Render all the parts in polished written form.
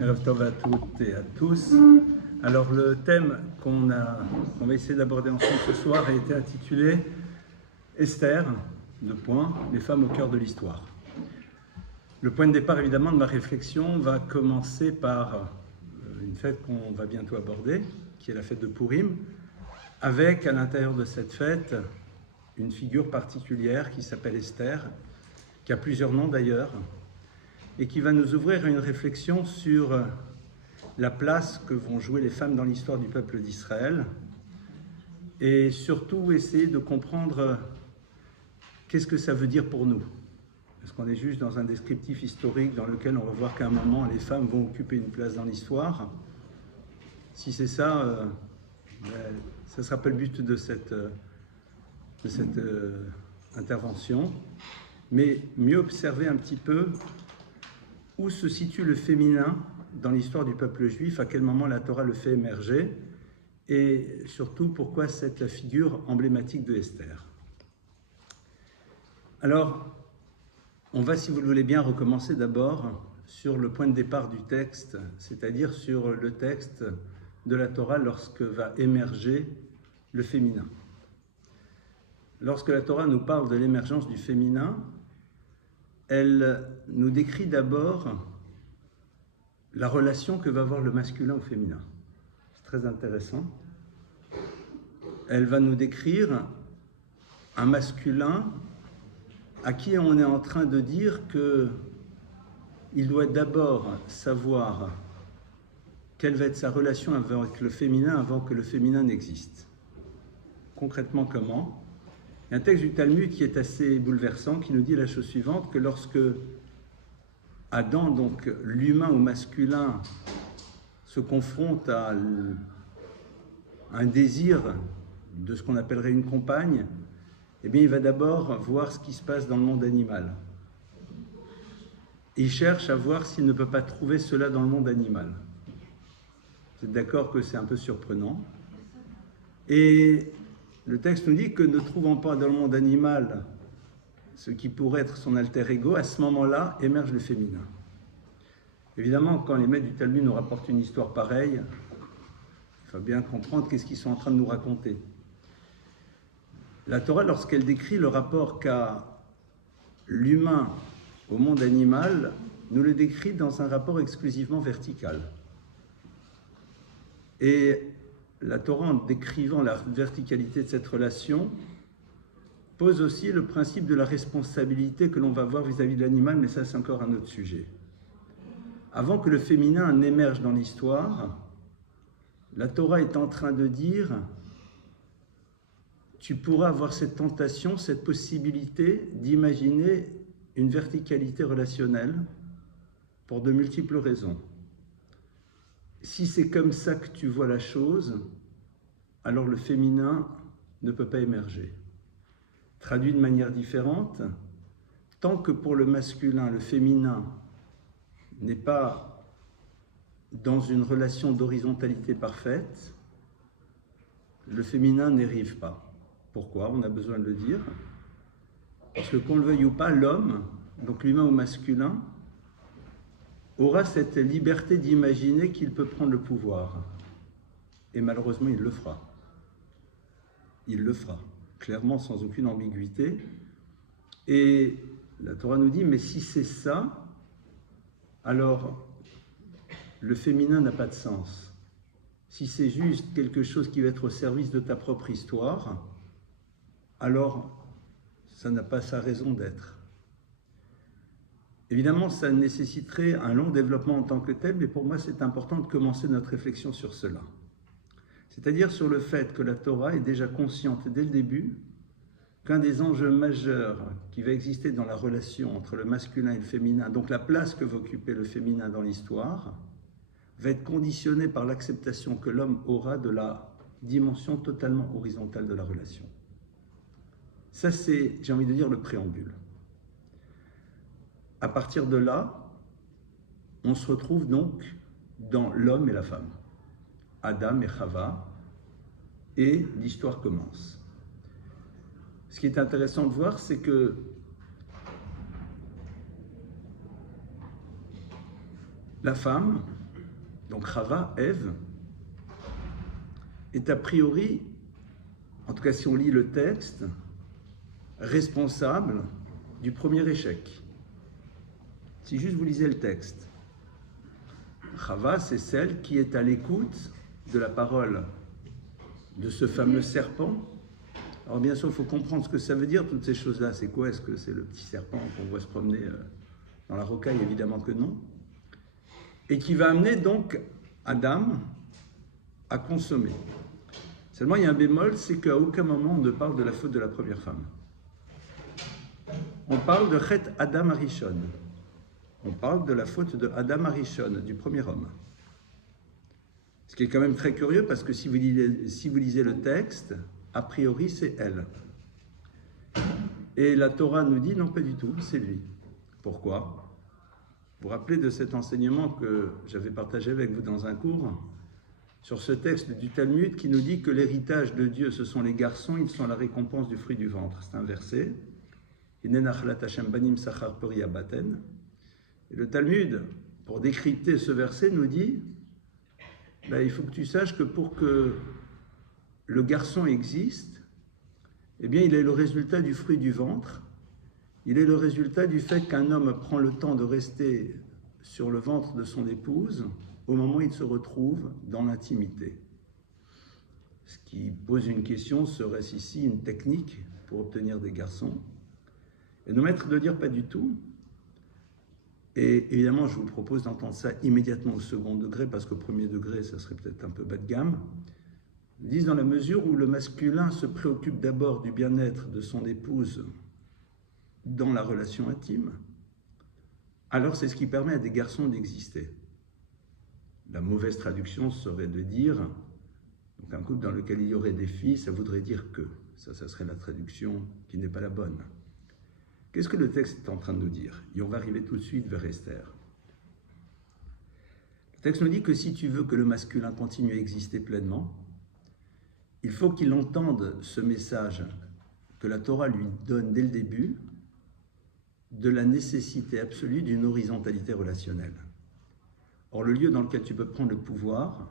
Erev Tov à toutes et à tous. Alors le thème qu'on va essayer d'aborder ensemble ce soir a été intitulé Esther, les femmes au cœur de l'histoire. Le point de départ évidemment de ma réflexion va commencer par une fête qu'on va bientôt aborder, qui est la fête de Purim, avec à l'intérieur de cette fête une figure particulière qui s'appelle Esther, qui a plusieurs noms d'ailleurs, et qui va nous ouvrir une réflexion sur la place que vont jouer les femmes dans l'histoire du peuple d'Israël, et surtout essayer de comprendre qu'est-ce que ça veut dire pour nous. Est-ce qu'on est juste dans un descriptif historique dans lequel on va voir qu'à un moment les femmes vont occuper une place dans l'histoire? Si c'est ça, ça ne sera pas le but de cette intervention, mais mieux observer un petit peu où se situe le féminin dans l'histoire du peuple juif, à quel moment la Torah le fait émerger, et surtout pourquoi c'est la figure emblématique de Esther. Alors, on va, si vous le voulez bien, recommencer d'abord sur le point de départ du texte, c'est-à-dire sur le texte de la Torah lorsque va émerger le féminin. Lorsque la Torah nous parle de l'émergence du féminin, elle nous décrit d'abord la relation que va avoir le masculin au féminin. C'est très intéressant. Elle va nous décrire un masculin à qui on est en train de dire qu'il doit d'abord savoir quelle va être sa relation avec le féminin avant que le féminin n'existe. Concrètement, comment ? Il y a un texte du Talmud qui est assez bouleversant, qui nous dit la chose suivante, que lorsque Adam, donc l'humain ou masculin, se confronte à un désir de ce qu'on appellerait une compagne, eh bien, il va d'abord voir ce qui se passe dans le monde animal. Et il cherche à voir s'il ne peut pas trouver cela dans le monde animal. Vous êtes d'accord que c'est un peu surprenant. Et le texte nous dit que ne trouvant pas dans le monde animal ce qui pourrait être son alter ego, à ce moment-là émerge le féminin. Évidemment, quand les maîtres du Talmud nous rapportent une histoire pareille, il faut bien comprendre qu'est-ce qu'ils sont en train de nous raconter. La Torah, lorsqu'elle décrit le rapport qu'a l'humain au monde animal, nous le décrit dans un rapport exclusivement vertical. Et la Torah, en décrivant la verticalité de cette relation, pose aussi le principe de la responsabilité que l'on va avoir vis-à-vis de l'animal, mais ça c'est encore un autre sujet. Avant que le féminin n'émerge dans l'histoire, la Torah est en train de dire tu pourras avoir cette tentation, cette possibilité d'imaginer une verticalité relationnelle pour de multiples raisons. Si c'est comme ça que tu vois la chose, alors le féminin ne peut pas émerger. Traduit de manière différente, tant que pour le masculin, le féminin n'est pas dans une relation d'horizontalité parfaite, le féminin n'arrive pas. Pourquoi ? On a besoin de le dire. Parce que qu'on le veuille ou pas, l'homme, donc l'humain ou masculin, aura cette liberté d'imaginer qu'il peut prendre le pouvoir. Et malheureusement, il le fera. Il le fera, clairement, sans aucune ambiguïté. Et la Torah nous dit, mais si c'est ça, alors le féminin n'a pas de sens. Si c'est juste quelque chose qui va être au service de ta propre histoire, alors ça n'a pas sa raison d'être. Évidemment, ça nécessiterait un long développement en tant que tel, mais pour moi, c'est important de commencer notre réflexion sur cela. C'est-à-dire sur le fait que la Torah est déjà consciente dès le début qu'un des enjeux majeurs qui va exister dans la relation entre le masculin et le féminin, donc la place que va occuper le féminin dans l'histoire, va être conditionné par l'acceptation que l'homme aura de la dimension totalement horizontale de la relation. Ça, c'est, j'ai envie de dire, le préambule. À partir de là, on se retrouve donc dans l'homme et la femme, Adam et Chava, et l'histoire commence. Ce qui est intéressant de voir, c'est que la femme, donc Chava, Ève, est a priori, en tout cas si on lit le texte, responsable du premier échec. Si juste vous lisez le texte, Chava, c'est celle qui est à l'écoute de la parole de ce fameux serpent. Alors bien sûr, il faut comprendre ce que ça veut dire, toutes ces choses-là. C'est quoi? Est-ce que c'est le petit serpent qu'on voit se promener dans la rocaille? Évidemment que non. Et qui va amener donc Adam à consommer. Seulement, il y a un bémol, c'est qu'à aucun moment on ne parle de la faute de la première femme. On parle de Chet Adam Arishon. On parle de la faute de Adam Arishon, du premier homme. Ce qui est quand même très curieux, parce que si vous lisez le texte, a priori c'est elle. Et la Torah nous dit non, pas du tout, c'est lui. Pourquoi? Vous vous rappelez de cet enseignement que j'avais partagé avec vous dans un cours sur ce texte du Talmud qui nous dit que l'héritage de Dieu, ce sont les garçons, ils sont la récompense du fruit du ventre. C'est un verset. Et le Talmud, pour décrypter ce verset, nous dit il faut que tu saches que pour que le garçon existe, eh bien, il est le résultat du fruit du ventre. Il est le résultat du fait qu'un homme prend le temps de rester sur le ventre de son épouse au moment où il se retrouve dans l'intimité. Ce qui pose une question, serait-ce ici une technique pour obtenir des garçons? Et nos maîtres de dire pas du tout. Et évidemment, je vous propose d'entendre ça immédiatement au second degré, parce qu'au premier degré, ça serait peut-être un peu bas de gamme. Ils disent dans la mesure où le masculin se préoccupe d'abord du bien-être de son épouse dans la relation intime, alors c'est ce qui permet à des garçons d'exister. La mauvaise traduction serait de dire, donc un couple dans lequel il y aurait des filles, ça voudrait dire que. Ça serait la traduction qui n'est pas la bonne. Qu'est-ce que le texte est en train de nous dire? Et on va arriver tout de suite vers Esther. Le texte nous dit que si tu veux que le masculin continue à exister pleinement, il faut qu'il entende ce message que la Torah lui donne dès le début de la nécessité absolue d'une horizontalité relationnelle. Or, le lieu dans lequel tu peux prendre le pouvoir,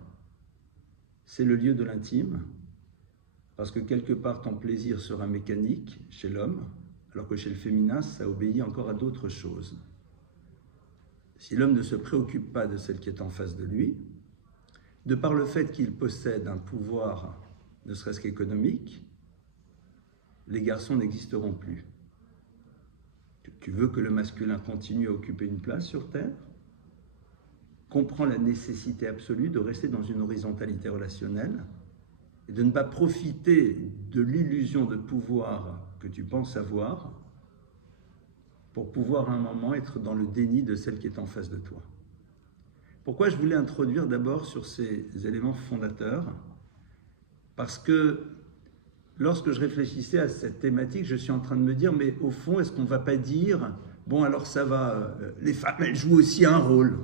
c'est le lieu de l'intime, parce que quelque part ton plaisir sera mécanique chez l'homme, alors que chez le féminin, ça obéit encore à d'autres choses. Si l'homme ne se préoccupe pas de celle qui est en face de lui, de par le fait qu'il possède un pouvoir, ne serait-ce qu'économique, les garçons n'existeront plus. Tu veux que le masculin continue à occuper une place sur Terre? Comprends la nécessité absolue de rester dans une horizontalité relationnelle et de ne pas profiter de l'illusion de pouvoir que tu penses avoir pour pouvoir à un moment être dans le déni de celle qui est en face de toi. Pourquoi je voulais introduire d'abord sur ces éléments fondateurs? Parce que lorsque je réfléchissais à cette thématique, je suis en train de me dire, mais au fond, est-ce qu'on ne va pas dire, bon alors ça va, les femmes, elles jouent aussi un rôle.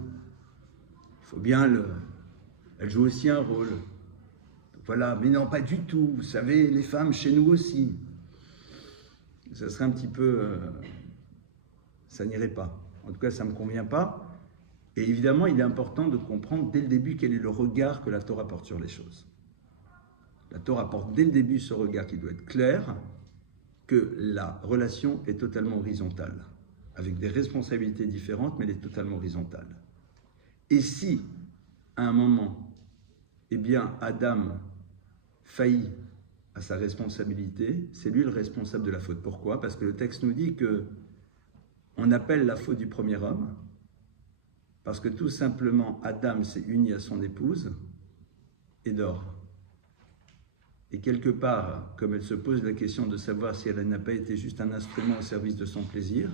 Il faut bien elles jouent aussi un rôle. Voilà, mais non, pas du tout. Vous savez, les femmes, chez nous aussi. Ça serait un petit peu... ça n'irait pas. En tout cas, ça ne me convient pas. Et évidemment, il est important de comprendre dès le début quel est le regard que la Torah porte sur les choses. La Torah porte dès le début ce regard qui doit être clair, que la relation est totalement horizontale, avec des responsabilités différentes, mais elle est totalement horizontale. Et si, à un moment, eh bien, Adam faillit à sa responsabilité, c'est lui le responsable de la faute. Pourquoi? Parce que le texte nous dit que on appelle la faute du premier homme, parce que tout simplement, Adam s'est uni à son épouse et dort. Et quelque part, comme elle se pose la question de savoir si elle n'a pas été juste un instrument au service de son plaisir,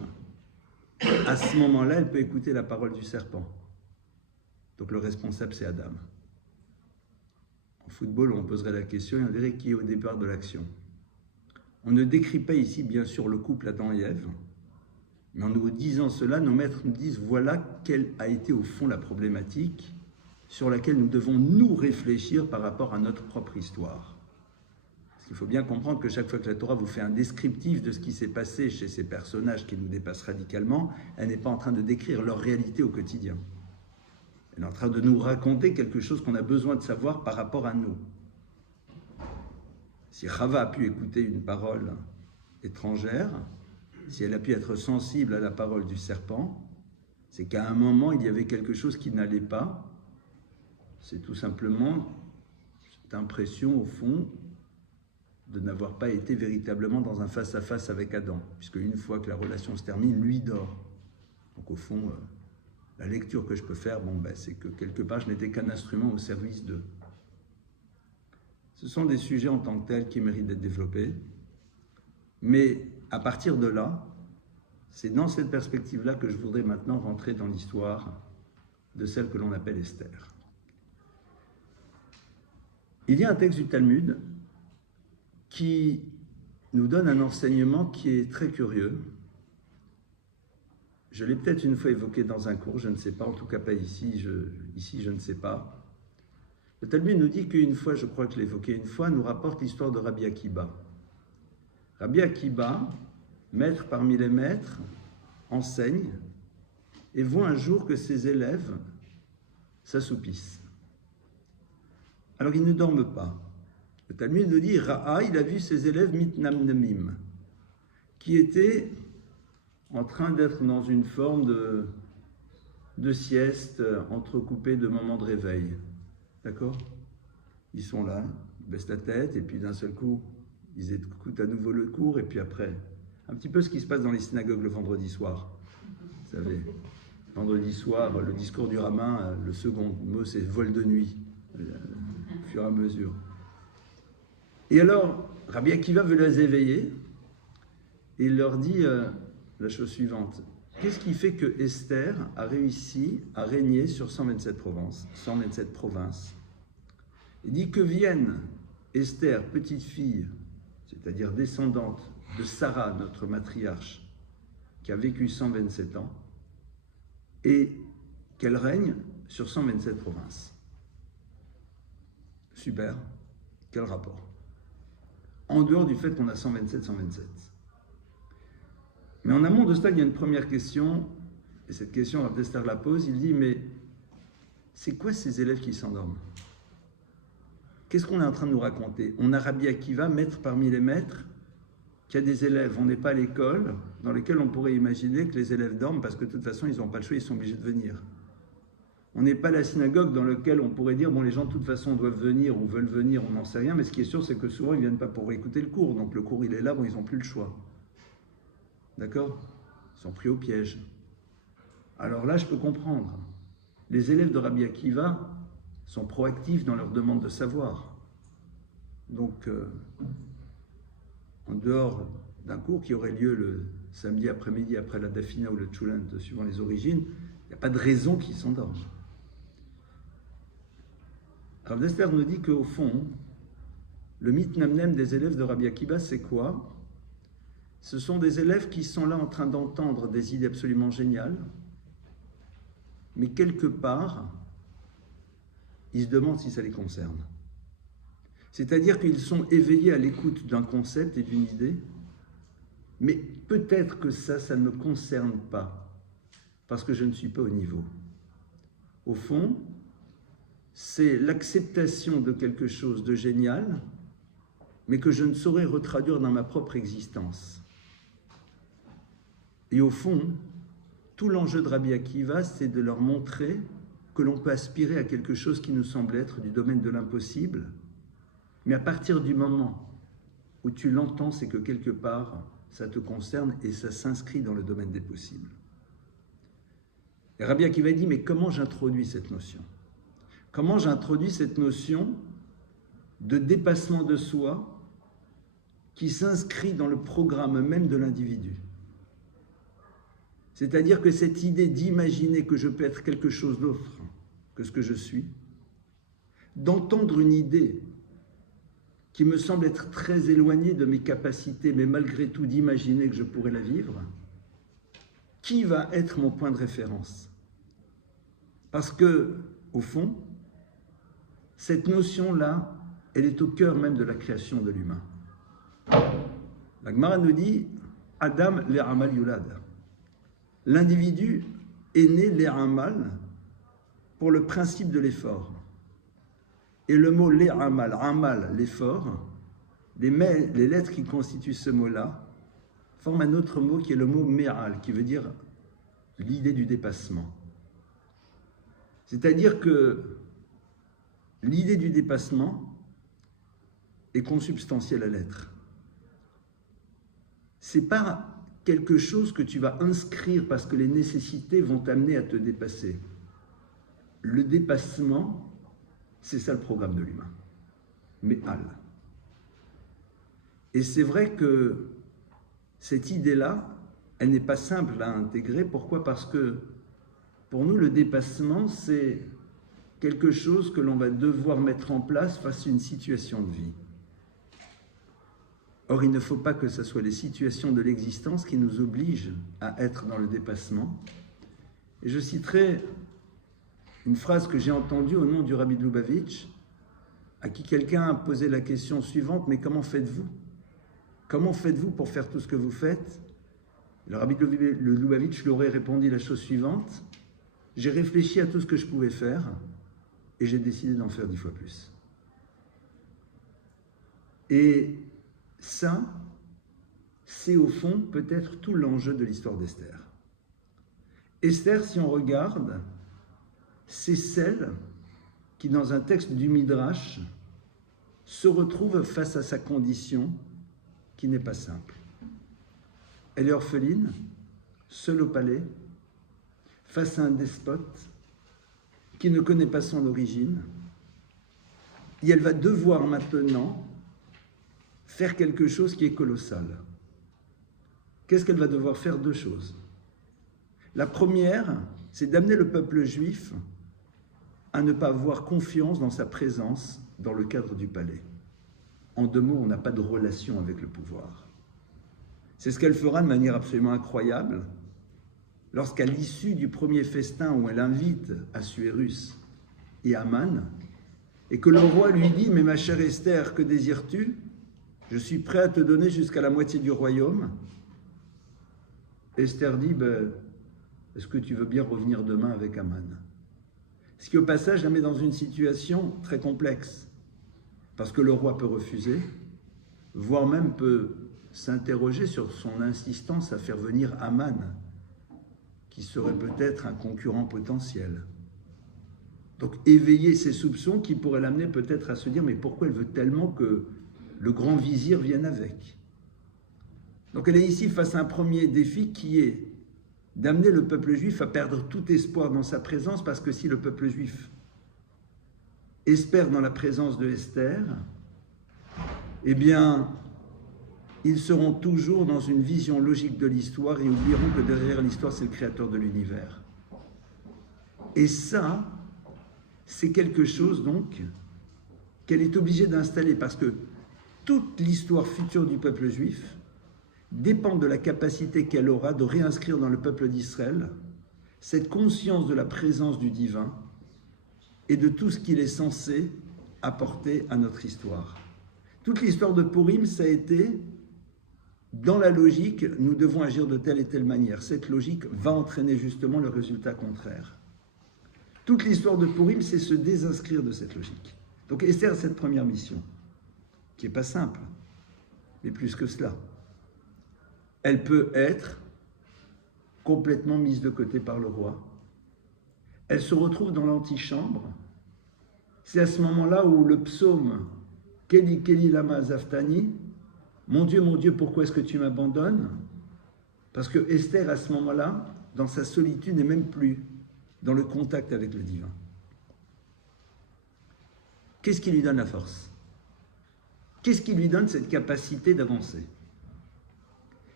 à ce moment-là, elle peut écouter la parole du serpent. Donc le responsable, c'est Adam. En football, on poserait la question et on dirait qui est au départ de l'action. On ne décrit pas ici, bien sûr, le couple Adam et Ève, mais en nous disant cela, nos maîtres nous disent voilà quelle a été au fond la problématique sur laquelle nous devons nous réfléchir par rapport à notre propre histoire. Parce qu'il faut bien comprendre que chaque fois que la Torah vous fait un descriptif de ce qui s'est passé chez ces personnages qui nous dépassent radicalement, elle n'est pas en train de décrire leur réalité au quotidien. Il est en train de nous raconter quelque chose qu'on a besoin de savoir par rapport à nous. Si Chava a pu écouter une parole étrangère, si elle a pu être sensible à la parole du serpent, c'est qu'à un moment, il y avait quelque chose qui n'allait pas. C'est tout simplement cette impression, au fond, de n'avoir pas été véritablement dans un face-à-face avec Adam, puisque une fois que la relation se termine, lui dort. Donc au fond, la lecture que je peux faire, c'est que quelque part, je n'étais qu'un instrument au service d'eux. Ce sont des sujets en tant que tels qui méritent d'être développés, mais à partir de là, c'est dans cette perspective-là que je voudrais maintenant rentrer dans l'histoire de celle que l'on appelle Esther. Il y a un texte du Talmud qui nous donne un enseignement qui est très curieux. Je l'ai peut-être une fois évoqué dans un cours, je ne sais pas, en tout cas pas ici, je ne sais pas. Le Talmud nous dit qu'une fois, je crois que je l'ai évoqué une fois, nous rapporte l'histoire de Rabbi Akiba. Rabbi Akiba, maître parmi les maîtres, enseigne et voit un jour que ses élèves s'assoupissent. Alors ils ne dorment pas. Le Talmud nous dit, Ra'a, il a vu ses élèves mitnamnemim, qui étaient en train d'être dans une forme de sieste entrecoupée de moments de réveil. D'accord? Ils sont là, ils baissent la tête, et puis d'un seul coup, ils écoutent à nouveau le cours, et puis après, un petit peu ce qui se passe dans les synagogues le vendredi soir. Vous savez, vendredi soir, le discours du rabbin, le second mot, c'est vol de nuit, au fur et à mesure. Et alors, Rabbi Akiva veut les éveiller, et il leur dit la chose suivante. Qu'est-ce qui fait que Esther a réussi à régner sur 127 provinces? Il dit que vienne Esther, petite fille, c'est-à-dire descendante de Sarah, notre matriarche, qui a vécu 127 ans, et qu'elle règne sur 127 provinces. Super, quel rapport? En dehors du fait qu'on a 127. Mais en amont de cela, il y a une première question, et cette question, Rav Dessler la pose, il dit, mais c'est quoi ces élèves qui s'endorment? Qu'est-ce qu'on est en train de nous raconter? On a Rabbi Akiva, maître parmi les maîtres, qui a des élèves. On n'est pas à l'école, dans lesquelles on pourrait imaginer que les élèves dorment, parce que de toute façon, ils n'ont pas le choix, ils sont obligés de venir. On n'est pas à la synagogue dans laquelle on pourrait dire, bon, les gens de toute façon doivent venir ou veulent venir, on n'en sait rien, mais ce qui est sûr, c'est que souvent, ils ne viennent pas pour écouter le cours. Donc le cours, il est là, bon, ils n'ont plus le choix. D'accord? Ils sont pris au piège. Alors là, je peux comprendre. Les élèves de Rabbi Akiva sont proactifs dans leur demande de savoir. Donc, en dehors d'un cours qui aurait lieu le samedi après-midi, après la Dafina ou le Tchoulant, suivant les origines, il n'y a pas de raison qu'ils s'endorment. Rav Dessler nous dit qu'au fond, le mitnamnem des élèves de Rabbi Akiba, c'est quoi? Ce sont des élèves qui sont là en train d'entendre des idées absolument géniales, mais quelque part, ils se demandent si ça les concerne. C'est-à-dire qu'ils sont éveillés à l'écoute d'un concept et d'une idée, mais peut-être que ça ne me concerne pas, parce que je ne suis pas au niveau. Au fond, c'est l'acceptation de quelque chose de génial, mais que je ne saurais retraduire dans ma propre existence. Et au fond, tout l'enjeu de Rabbi Akiva, c'est de leur montrer que l'on peut aspirer à quelque chose qui nous semble être du domaine de l'impossible, mais à partir du moment où tu l'entends, c'est que quelque part, ça te concerne et ça s'inscrit dans le domaine des possibles. Et Rabbi Akiva dit, mais comment j'introduis cette notion? Comment j'introduis cette notion de dépassement de soi qui s'inscrit dans le programme même de l'individu? C'est-à-dire que cette idée d'imaginer que je peux être quelque chose d'autre que ce que je suis, d'entendre une idée qui me semble être très éloignée de mes capacités, mais malgré tout d'imaginer que je pourrais la vivre, qui va être mon point de référence? Parce que, au fond, cette notion-là, elle est au cœur même de la création de l'humain. La Gemara nous dit « Adam le'amal yulad ». L'individu est né le'amal, pour le principe de l'effort. Et le mot le'amal, amal, l'effort, les lettres qui constituent ce mot-là forment un autre mot qui est le mot me'al, qui veut dire l'idée du dépassement. C'est-à-dire que l'idée du dépassement est consubstantielle à l'être. C'est pas quelque chose que tu vas inscrire parce que les nécessités vont t'amener à te dépasser. Le dépassement, c'est ça le programme de l'humain. Me'al. Et c'est vrai que cette idée-là, elle n'est pas simple à intégrer. Pourquoi? Parce que pour nous, le dépassement, c'est quelque chose que l'on va devoir mettre en place face à une situation de vie. Or, il ne faut pas que ce soit les situations de l'existence qui nous obligent à être dans le dépassement. Et je citerai une phrase que j'ai entendue au nom du Rabbi de Lubavitch, à qui quelqu'un a posé la question suivante: mais comment faites-vous? Comment faites-vous pour faire tout ce que vous faites? Le Rabbi de Lubavitch lui aurait répondu la chose suivante: j'ai réfléchi à tout ce que je pouvais faire et j'ai décidé d'en faire 10 fois plus. Et ça, c'est au fond peut-être tout l'enjeu de l'histoire d'Esther. Esther, si on regarde, c'est celle qui, dans un texte du Midrash, se retrouve face à sa condition qui n'est pas simple. Elle est orpheline, seule au palais, face à un despote qui ne connaît pas son origine, et elle va devoir maintenant faire quelque chose qui est colossal. Qu'est-ce qu'elle va devoir faire? 2 choses. La première, c'est d'amener le peuple juif à ne pas avoir confiance dans sa présence dans le cadre du palais. En 2 mots, on n'a pas de relation avec le pouvoir. C'est ce qu'elle fera de manière absolument incroyable lorsqu'à l'issue du premier festin où elle invite Assuérus et Aman, et que le roi lui dit: mais ma chère Esther, que désires-tu? Je suis prêt à te donner jusqu'à la moitié du royaume. Esther dit: est-ce que tu veux bien revenir demain avec Aman? Ce qui au passage la met dans une situation très complexe, parce que le roi peut refuser, voire même peut s'interroger sur son insistance à faire venir Aman, qui serait peut-être un concurrent potentiel. Donc éveiller ses soupçons qui pourraient l'amener peut-être à se dire: mais pourquoi elle veut tellement que le grand vizir vienne avec? Donc elle est ici face à un premier défi qui est d'amener le peuple juif à perdre tout espoir dans sa présence, parce que si le peuple juif espère dans la présence de Esther, eh bien, ils seront toujours dans une vision logique de l'histoire et oublieront que derrière l'histoire, c'est le créateur de l'univers. Et ça, c'est quelque chose donc qu'elle est obligée d'installer, parce que toute l'histoire future du peuple juif dépend de la capacité qu'elle aura de réinscrire dans le peuple d'Israël cette conscience de la présence du divin et de tout ce qu'il est censé apporter à notre histoire. Toute l'histoire de Purim, ça a été dans la logique, nous devons agir de telle et telle manière. Cette logique va entraîner justement le résultat contraire. Toute l'histoire de Purim, c'est se désinscrire de cette logique. Donc Esther a cette première mission, qui n'est pas simple, mais plus que cela. Elle peut être complètement mise de côté par le roi. Elle se retrouve dans l'antichambre. C'est à ce moment-là où le psaume « Keli, Keli, lama azavtani » « Mon Dieu, pourquoi est-ce que tu m'abandonnes ?» Parce que Esther, à ce moment-là, dans sa solitude, n'est même plus dans le contact avec le divin. Qu'est-ce qui lui donne la force? Qu'est-ce qui lui donne cette capacité d'avancer?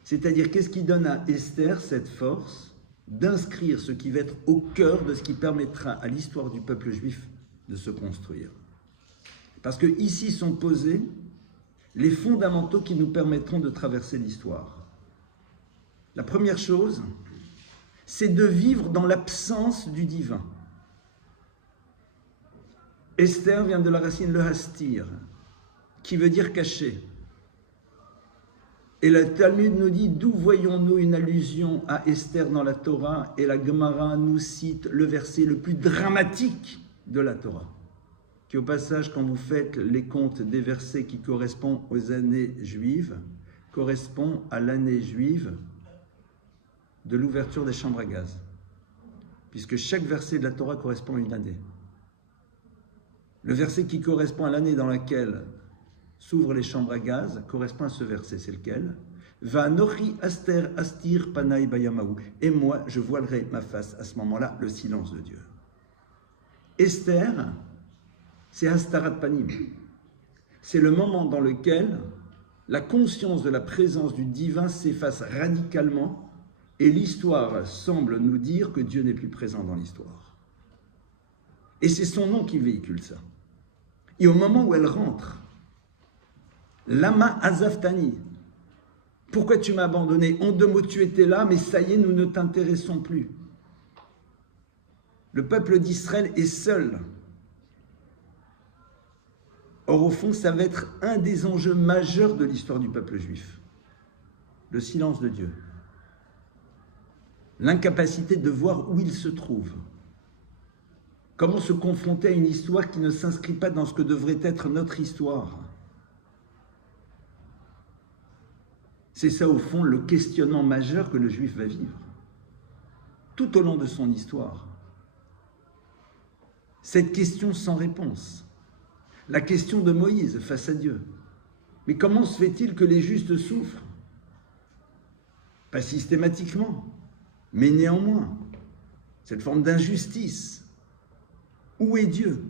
C'est-à-dire, qu'est-ce qui donne à Esther cette force d'inscrire ce qui va être au cœur de ce qui permettra à l'histoire du peuple juif de se construire? Parce que ici sont posés les fondamentaux qui nous permettront de traverser l'histoire. La première chose, c'est de vivre dans l'absence du divin. Esther vient de la racine le hastir, qui veut dire cacher. Et le Talmud nous dit d'où voyons-nous une allusion à Esther dans la Torah, et la Gemara nous cite le verset le plus dramatique de la Torah, qui au passage, quand vous faites les comptes des versets qui correspondent aux années juives, correspond à l'année juive de l'ouverture des chambres à gaz, puisque chaque verset de la Torah correspond à une année. Le verset qui correspond à l'année dans laquelle s'ouvrent les chambres à gaz correspond à ce verset, c'est lequel? Va'anochi aster astir panai bayamahu. Et moi, je voilerai ma face à ce moment-là, le silence de Dieu. Esther, c'est astarat panim. C'est le moment dans lequel la conscience de la présence du divin s'efface radicalement et l'histoire semble nous dire que Dieu n'est plus présent dans l'histoire. Et c'est son nom qui véhicule ça. Et au moment où elle rentre, Lama Azaftani, pourquoi tu m'as abandonné? En deux mots, tu étais là, mais ça y est, nous ne t'intéressons plus. Le peuple d'Israël est seul. Or, au fond, ça va être un des enjeux majeurs de l'histoire du peuple juif. Le silence de Dieu. L'incapacité de voir où il se trouve. Comment se confronter à une histoire qui ne s'inscrit pas dans ce que devrait être notre histoire. C'est ça, au fond, le questionnement majeur que le juif va vivre, tout au long de son histoire. Cette question sans réponse, la question de Moïse face à Dieu. Mais comment se fait-il que les justes souffrent? Pas systématiquement, mais néanmoins, cette forme d'injustice. Où est Dieu?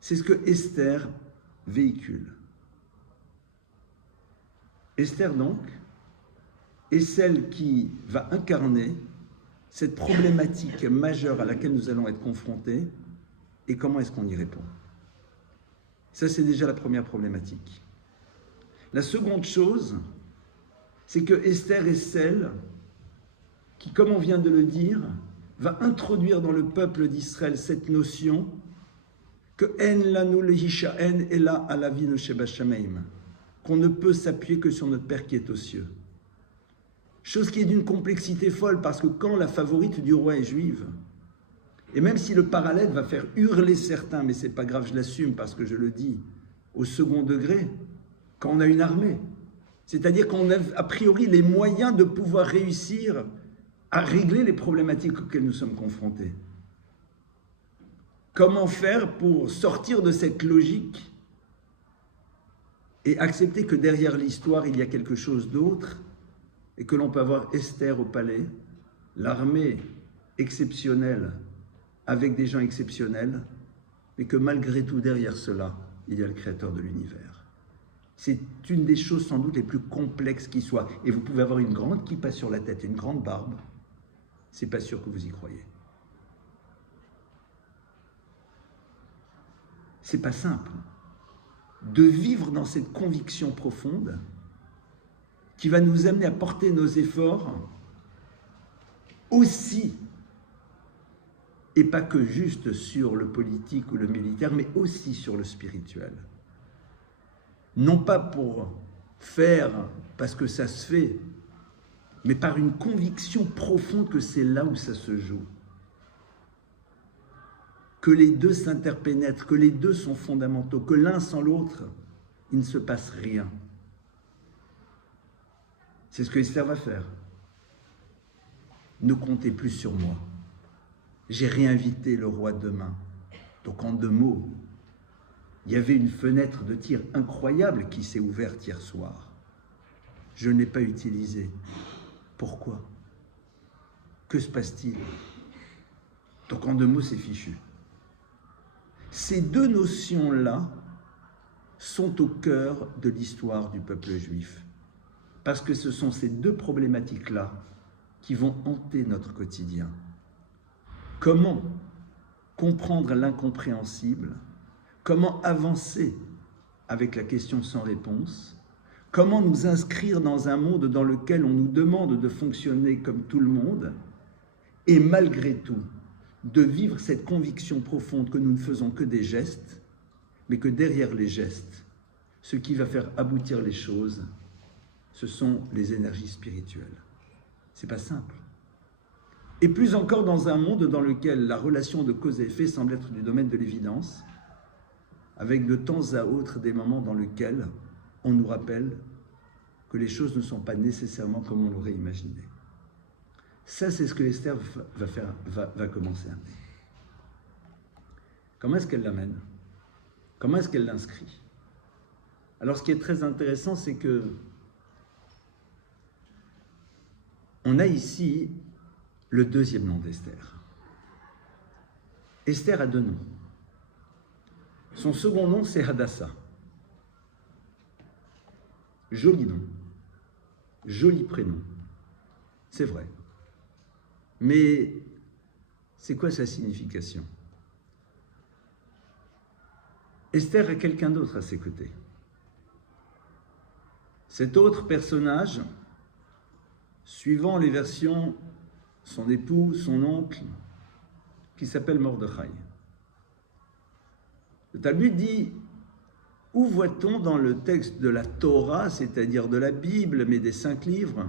C'est ce que Esther véhicule. Esther, donc, est celle qui va incarner cette problématique majeure à laquelle nous allons être confrontés, et comment est-ce qu'on y répond? Ça, c'est déjà la première problématique. La seconde chose, c'est que Esther est celle qui, comme on vient de le dire, va introduire dans le peuple d'Israël cette notion que en lanu lehisha en ela alavinu shebashameim, qu'on ne peut s'appuyer que sur notre Père qui est aux cieux. Chose qui est d'une complexité folle, parce que quand la favorite du roi est juive, et même si le parallèle va faire hurler certains, mais c'est pas grave, je l'assume parce que je le dis au second degré, quand on a une armée, c'est-à-dire qu'on a a priori les moyens de pouvoir réussir à régler les problématiques auxquelles nous sommes confrontés. Comment faire pour sortir de cette logique et accepter que derrière l'histoire, il y a quelque chose d'autre et que l'on peut avoir Esther au palais, l'armée exceptionnelle avec des gens exceptionnels, mais que malgré tout, derrière cela, il y a le créateur de l'univers. C'est une des choses sans doute les plus complexes qui soient. Et vous pouvez avoir une grande kippa sur la tête et une grande barbe, c'est pas sûr que vous y croyez. C'est pas simple de vivre dans cette conviction profonde qui va nous amener à porter nos efforts aussi, et pas que juste sur le politique ou le militaire, mais aussi sur le spirituel. Non pas pour faire parce que ça se fait, mais par une conviction profonde que c'est là où ça se joue. Que les deux s'interpénètrent, que les deux sont fondamentaux, que l'un sans l'autre, il ne se passe rien. C'est ce que Esther va faire. Ne comptez plus sur moi. J'ai réinvité le roi demain. Donc en deux mots, il y avait une fenêtre de tir incroyable qui s'est ouverte hier soir. Je ne l'ai pas utilisée. Pourquoi? Que se passe-t-il? Donc en deux mots, c'est fichu. Ces deux notions-là sont au cœur de l'histoire du peuple juif. Parce que ce sont ces deux problématiques-là qui vont hanter notre quotidien. Comment comprendre l'incompréhensible? Comment avancer avec la question sans réponse? Comment nous inscrire dans un monde dans lequel on nous demande de fonctionner comme tout le monde et malgré tout, de vivre cette conviction profonde que nous ne faisons que des gestes, mais que derrière les gestes, ce qui va faire aboutir les choses, ce sont les énergies spirituelles. C'est pas simple. Et plus encore dans un monde dans lequel la relation de cause et effet semble être du domaine de l'évidence, avec de temps à autre des moments dans lesquels on nous rappelle que les choses ne sont pas nécessairement comme on l'aurait imaginé. Ça, c'est ce que Esther va commencer à amener. Comment est-ce qu'elle l'amène? Comment est-ce qu'elle l'inscrit? Alors, ce qui est très intéressant, c'est que on a ici le deuxième nom d'Esther. Esther a deux noms. Son second nom, c'est Hadassah. Joli nom. Joli prénom. C'est vrai. Mais c'est quoi sa signification? Esther a quelqu'un d'autre à ses côtés. Cet autre personnage, suivant les versions, son époux, son oncle, qui s'appelle Mordechai. Le Talmud dit, où voit-on dans le texte de la Torah, c'est-à-dire de la Bible, mais des 5 livres,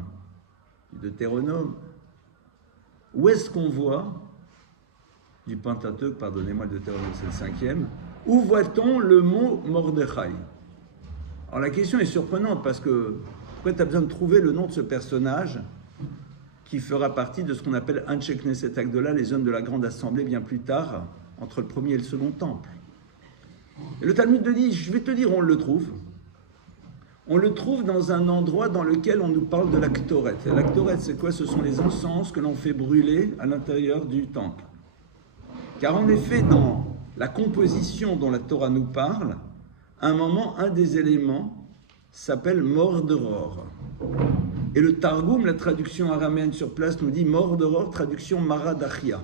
du Deutéronome, où est-ce qu'on voit, du Pentateuque, pardonnez-moi, le Deutéronome c'est le 5e, où voit-on le mot Mordechai? Alors la question est surprenante parce que pourquoi tu as besoin de trouver le nom de ce personnage qui fera partie de ce qu'on appelle Anshe Knesset Agdola, les hommes de la grande assemblée, bien plus tard, entre le premier et le second temple. Et le Talmud dit, je vais te dire, on le trouve. On le trouve dans un endroit dans lequel on nous parle de la Ktoret. La Ktoret, c'est quoi? Ce sont les encens que l'on fait brûler à l'intérieur du temple. Car en effet, dans la composition dont la Torah nous parle, à un moment, un des éléments s'appelle Mordoror. Et le Targum, la traduction araméenne sur place, nous dit Mordoror, traduction Maradachia.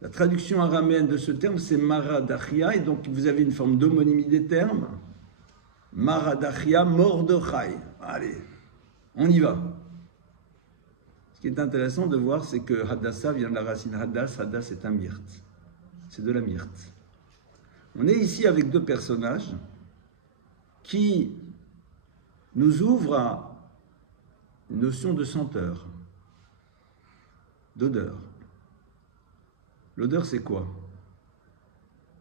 La traduction araméenne de ce terme, c'est Maradachia, et donc vous avez une forme d'homonymie des termes. Maradachia, Mordechai. Allez, on y va. Ce qui est intéressant de voir, c'est que Hadassah vient de la racine Hadass. Hadass est un myrte. C'est de la myrte. On est ici avec deux personnages qui nous ouvrent à une notion de senteur, d'odeur. L'odeur, c'est quoi?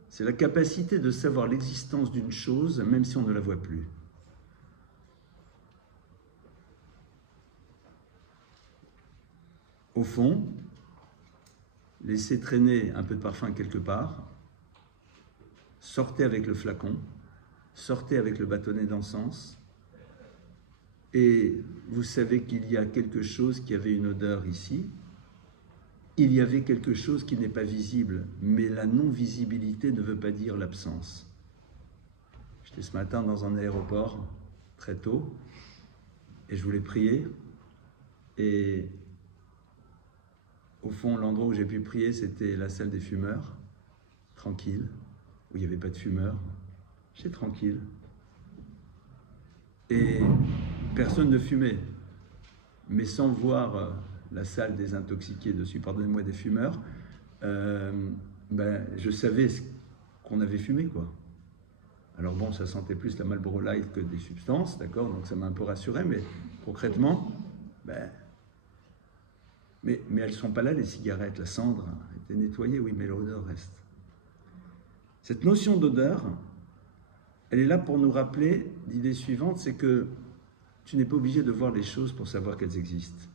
C'est la capacité de savoir l'existence d'une chose, même si on ne la voit plus. Au fond, laissez traîner un peu de parfum quelque part, sortez avec le flacon, sortez avec le bâtonnet d'encens, et vous savez qu'il y a quelque chose qui avait une odeur ici. Il y avait quelque chose qui n'est pas visible, mais la non-visibilité ne veut pas dire l'absence. J'étais ce matin dans un aéroport, très tôt, et je voulais prier, et au fond, l'endroit où j'ai pu prier, c'était la salle des fumeurs, tranquille, où il n'y avait pas de fumeurs. J'étais tranquille. Et personne ne fumait. Mais sans voir la salle des intoxiqués dessus, pardonnez-moi, des fumeurs, je savais qu'on avait fumé, quoi. Alors bon, ça sentait plus la Marlboro Light que des substances, d'accord, donc ça m'a un peu rassuré, mais concrètement, mais elles ne sont pas là, les cigarettes, la cendre était nettoyée, oui, mais l'odeur reste. Cette notion d'odeur, elle est là pour nous rappeler l'idée suivante, c'est que tu n'es pas obligé de voir les choses pour savoir qu'elles existent.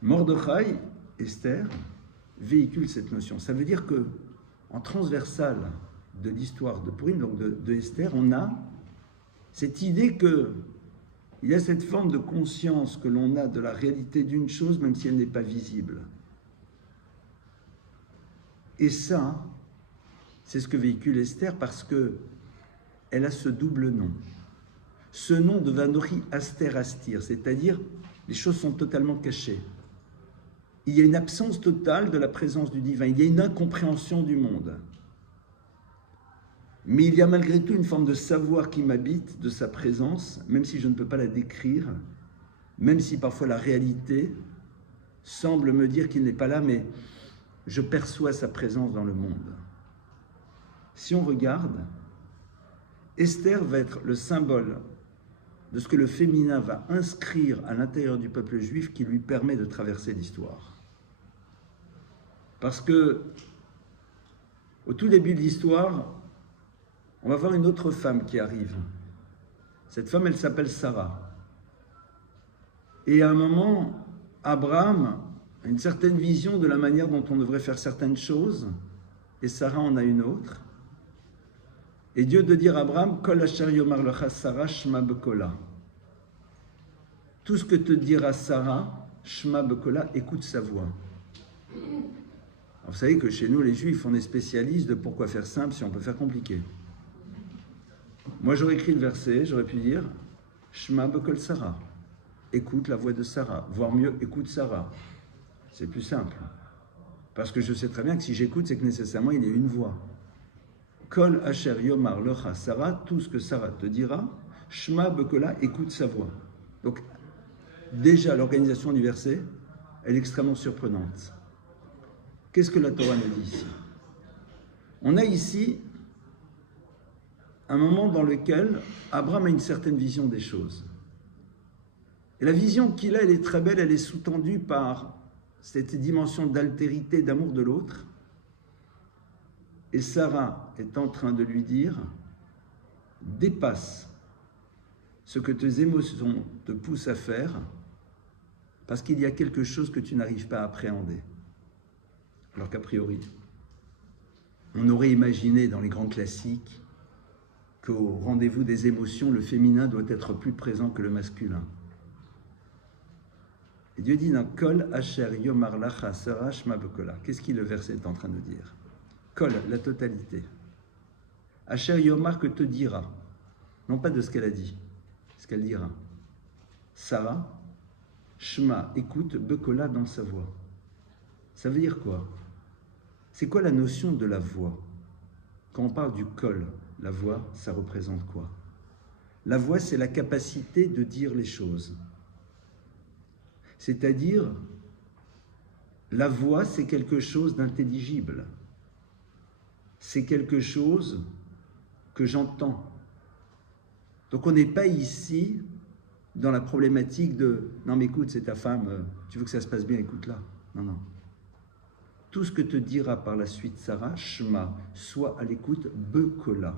Mordechai, Esther, véhicule cette notion. Ça veut dire que, en transversal de l'histoire de Purim, donc de Esther, on a cette idée que il y a cette forme de conscience que l'on a de la réalité d'une chose, même si elle n'est pas visible. Et ça, c'est ce que véhicule Esther parce que elle a ce double nom. Ce nom de Vanori Aster Astir, c'est-à-dire les choses sont totalement cachées. Il y a une absence totale de la présence du divin, il y a une incompréhension du monde. Mais il y a malgré tout une forme de savoir qui m'habite, de sa présence, même si je ne peux pas la décrire, même si parfois la réalité semble me dire qu'il n'est pas là, mais je perçois sa présence dans le monde. Si on regarde, Esther va être le symbole de ce que le féminin va inscrire à l'intérieur du peuple juif qui lui permet de traverser l'histoire. Parce que, au tout début de l'histoire, on va voir une autre femme qui arrive. Cette femme, elle s'appelle Sarah. Et à un moment, Abraham a une certaine vision de la manière dont on devrait faire certaines choses, et Sarah en a une autre. Et Dieu de dire à Abraham, Kol asher yomar lecha Sarah shma bekola. Tout ce que te dira Sarah, shma bekola, écoute sa voix. Alors vous savez que chez nous, les Juifs, on est spécialistes de pourquoi faire simple si on peut faire compliqué. Moi, j'aurais écrit le verset, j'aurais pu dire, shma bekol Sarah. Écoute la voix de Sarah, voire mieux, écoute Sarah. C'est plus simple. Parce que je sais très bien que si j'écoute, c'est que nécessairement il y a une voix. Kol asher yomar lecha Sarah, tout ce que Sarah te dira, shma bekola, écoute sa voix. Donc, déjà, l'organisation du verset, elle est extrêmement surprenante. Qu'est-ce que la Torah nous dit ici? On a ici un moment dans lequel Abraham a une certaine vision des choses. Et la vision qu'il a, elle est très belle, elle est sous-tendue par cette dimension d'altérité, d'amour de l'autre. Et Sarah est en train de lui dire, dépasse ce que tes émotions te poussent à faire, parce qu'il y a quelque chose que tu n'arrives pas à appréhender. Alors qu'a priori, on aurait imaginé dans les grands classiques qu'au rendez-vous des émotions, le féminin doit être plus présent que le masculin. Et Dieu dit dans Kol asher yomar lacha Sarah shma bekola. Qu'est-ce que le verset est en train de dire? Kol, la totalité. Asher yomar, que te dira. Non pas de ce qu'elle a dit, ce qu'elle dira. Sarah, shma, écoute, bekola, dans sa voix. Ça veut dire quoi? C'est quoi la notion de la voix? Quand on parle du kol, la voix, ça représente quoi? La voix, c'est la capacité de dire les choses. C'est-à-dire, la voix, c'est quelque chose d'intelligible. C'est quelque chose que j'entends. Donc on n'est pas ici dans la problématique de « Non mais écoute, c'est ta femme, tu veux que ça se passe bien, écoute-la. » Non, non. Tout ce que te dira par la suite Sarah, Shema, soit à l'écoute bekola,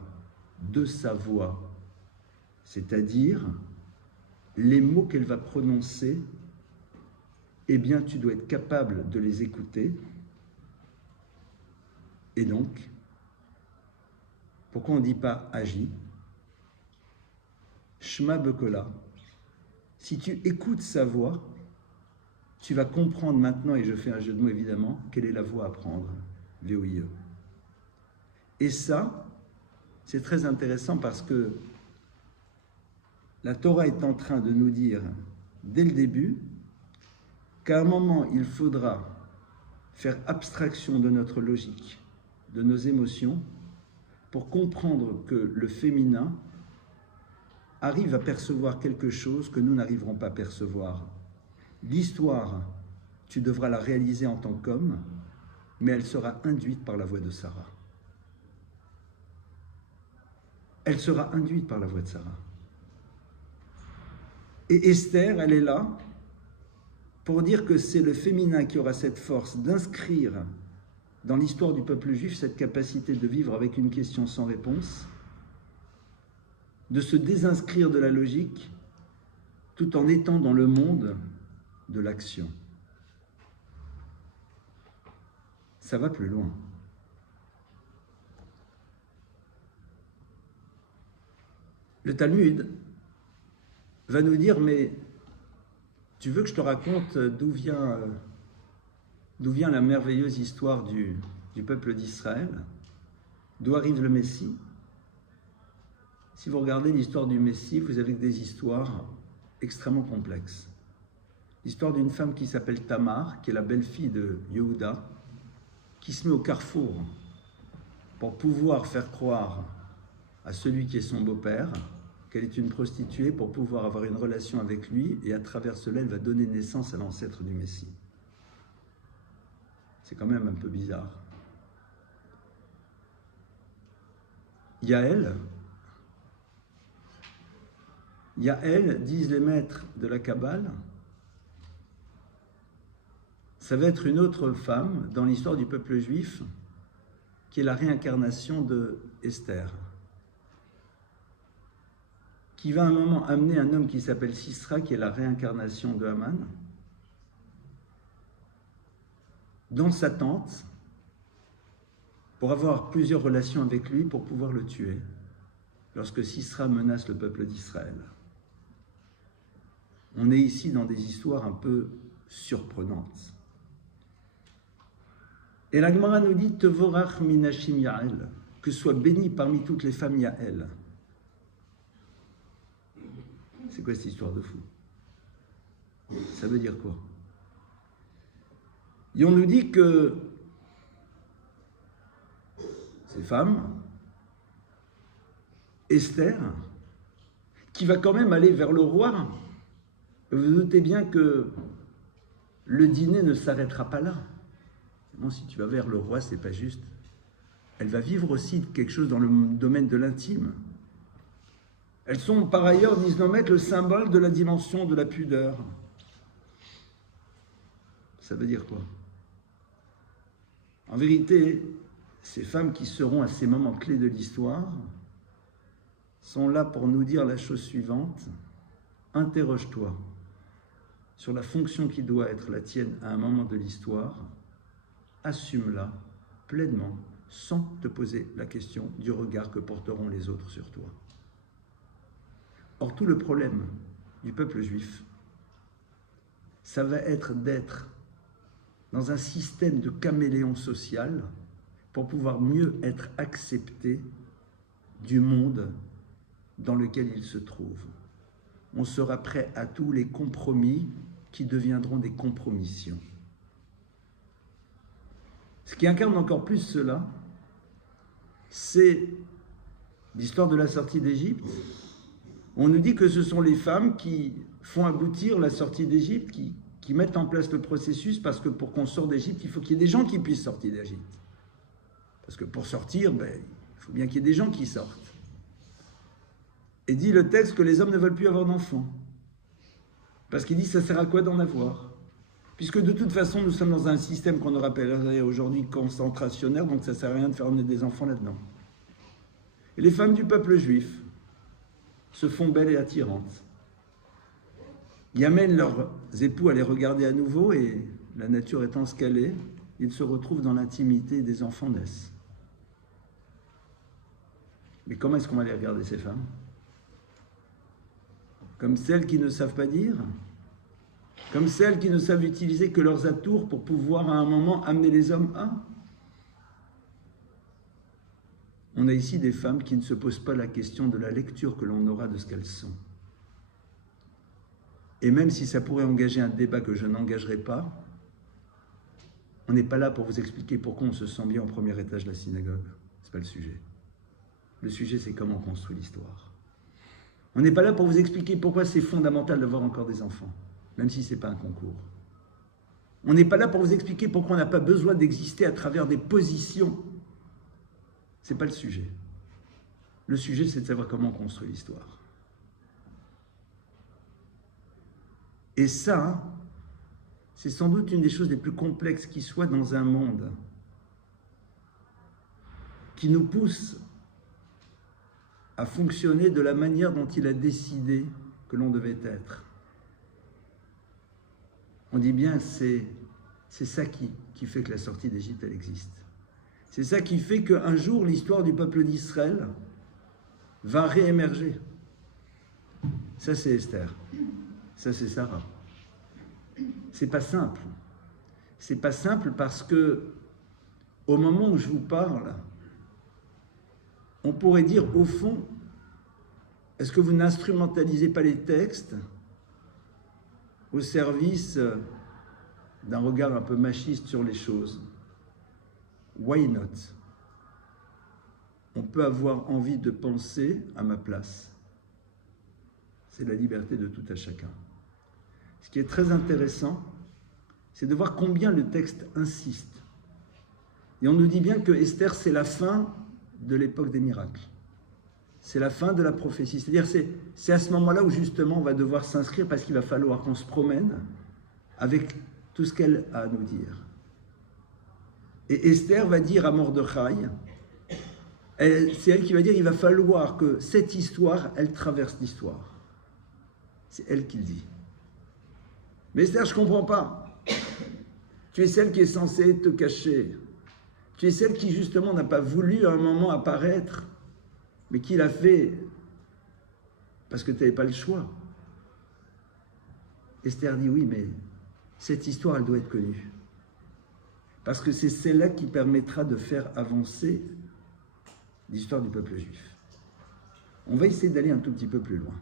de sa voix. C'est-à-dire, les mots qu'elle va prononcer, eh bien, tu dois être capable de les écouter. Et donc, pourquoi on ne dit pas agis? Shema bekola. Si tu écoutes sa voix, tu vas comprendre maintenant, et je fais un jeu de mots évidemment, quelle est la voie à prendre, VOIE. Et ça, c'est très intéressant parce que la Torah est en train de nous dire, dès le début, qu'à un moment, il faudra faire abstraction de notre logique, de nos émotions, pour comprendre que le féminin arrive à percevoir quelque chose que nous n'arriverons pas à percevoir. L'histoire, tu devras la réaliser en tant qu'homme, mais elle sera induite par la voix de Sarah. Elle sera induite par la voix de Sarah. Et Esther, elle est là pour dire que c'est le féminin qui aura cette force d'inscrire dans l'histoire du peuple juif cette capacité de vivre avec une question sans réponse, de se désinscrire de la logique tout en étant dans le monde de l'action. Ça va plus loin. Le Talmud va nous dire, mais tu veux que je te raconte d'où vient la merveilleuse histoire du peuple d'Israël? D'où arrive le Messie? Si vous regardez l'histoire du Messie, vous avez des histoires extrêmement complexes. L'histoire d'une femme qui s'appelle Tamar, qui est la belle-fille de Yehuda, qui se met au carrefour pour pouvoir faire croire à celui qui est son beau-père qu'elle est une prostituée pour pouvoir avoir une relation avec lui, et à travers cela, elle va donner naissance à l'ancêtre du Messie. C'est quand même un peu bizarre. Yaël, Yael, disent les maîtres de la Kabbale, ça va être une autre femme dans l'histoire du peuple juif qui est la réincarnation de Esther, qui va à un moment amener un homme qui s'appelle Sisra, qui est la réincarnation de Haman, dans sa tente pour avoir plusieurs relations avec lui pour pouvoir le tuer lorsque Sisra menace le peuple d'Israël. On est ici dans des histoires un peu surprenantes. Et la Gemara nous dit Tevorach minashim Yael, que soit béni parmi toutes les femmes Yael. C'est quoi cette histoire de fou? Ça veut dire quoi? Et on nous dit que ces femmes, Esther, qui va quand même aller vers le roi, vous doutez bien que le dîner ne s'arrêtera pas là. Bon, si tu vas vers le roi, c'est pas juste. Elle va vivre aussi quelque chose dans le domaine de l'intime. Elles sont par ailleurs, disent nos maîtres, le symbole de la dimension de la pudeur. Ça veut dire quoi? En vérité, ces femmes qui seront à ces moments clés de l'histoire sont là pour nous dire la chose suivante. Interroge-toi sur la fonction qui doit être la tienne à un moment de l'histoire. Assume-la pleinement, sans te poser la question du regard que porteront les autres sur toi. Or, tout le problème du peuple juif, ça va être d'être dans un système de caméléon social pour pouvoir mieux être accepté du monde dans lequel il se trouve. On sera prêt à tous les compromis qui deviendront des compromissions. Ce qui incarne encore plus cela, c'est l'histoire de la sortie d'Égypte. On nous dit que ce sont les femmes qui font aboutir la sortie d'Égypte, qui mettent en place le processus, parce que pour qu'on sorte d'Égypte, il faut qu'il y ait des gens qui puissent sortir d'Égypte. Parce que pour sortir, il faut bien qu'il y ait des gens qui sortent. Et dit le texte que les hommes ne veulent plus avoir d'enfants. Parce qu'il dit, ça sert à quoi d'en avoir? Puisque de toute façon, nous sommes dans un système qu'on appellerait aujourd'hui concentrationnaire, donc ça ne sert à rien de faire naître des enfants là-dedans. Et les femmes du peuple juif se font belles et attirantes. Ils amènent leurs époux à les regarder à nouveau, et la nature étant ce qu'elle est, ils se retrouvent dans l'intimité et des enfants naissent. Mais comment est-ce qu'on va les regarder, ces femmes? Comme celles qui ne savent pas dire? Comme celles qui ne savent utiliser que leurs atours pour pouvoir à un moment amener les hommes à? On a ici des femmes qui ne se posent pas la question de la lecture que l'on aura de ce qu'elles sont. Et même si ça pourrait engager un débat que je n'engagerai pas, on n'est pas là pour vous expliquer pourquoi on se sent bien au premier étage de la synagogue. Ce n'est pas le sujet. Le sujet, c'est comment on construit l'histoire. On n'est pas là pour vous expliquer pourquoi c'est fondamental d'avoir encore des enfants, même si ce n'est pas un concours. On n'est pas là pour vous expliquer pourquoi on n'a pas besoin d'exister à travers des positions. Ce n'est pas le sujet. Le sujet, c'est de savoir comment on construit l'histoire. Et ça, c'est sans doute une des choses les plus complexes qui soit dans un monde qui nous pousse à fonctionner de la manière dont il a décidé que l'on devait être. On dit bien, c'est ça qui fait que la sortie d'Égypte, elle existe. C'est ça qui fait qu'un jour, l'histoire du peuple d'Israël va réémerger. Ça, c'est Esther. Ça, c'est Sarah. C'est pas simple. C'est pas simple parce que, au moment où je vous parle, on pourrait dire, au fond, est-ce que vous n'instrumentalisez pas les textes au service d'un regard un peu machiste sur les choses? Why not? On peut avoir envie de penser à ma place. C'est la liberté de tout à chacun. Ce qui est très intéressant, c'est de voir combien le texte insiste. Et on nous dit bien que Esther, c'est la fin de l'époque des miracles. C'est la fin de la prophétie. C'est-à-dire c'est à ce moment-là où justement on va devoir s'inscrire parce qu'il va falloir qu'on se promène avec tout ce qu'elle a à nous dire. Et Esther va dire à Mordechai, c'est elle qui va dire, il va falloir que cette histoire, elle traverse l'histoire. C'est elle qui le dit. Mais Esther, je ne comprends pas. Tu es celle qui est censée te cacher. Tu es celle qui justement n'a pas voulu à un moment apparaître, mais qui l'a fait parce que tu n'avais pas le choix. Esther dit oui, mais cette histoire, elle doit être connue. Parce que c'est celle-là qui permettra de faire avancer l'histoire du peuple juif. On va essayer d'aller un tout petit peu plus loin.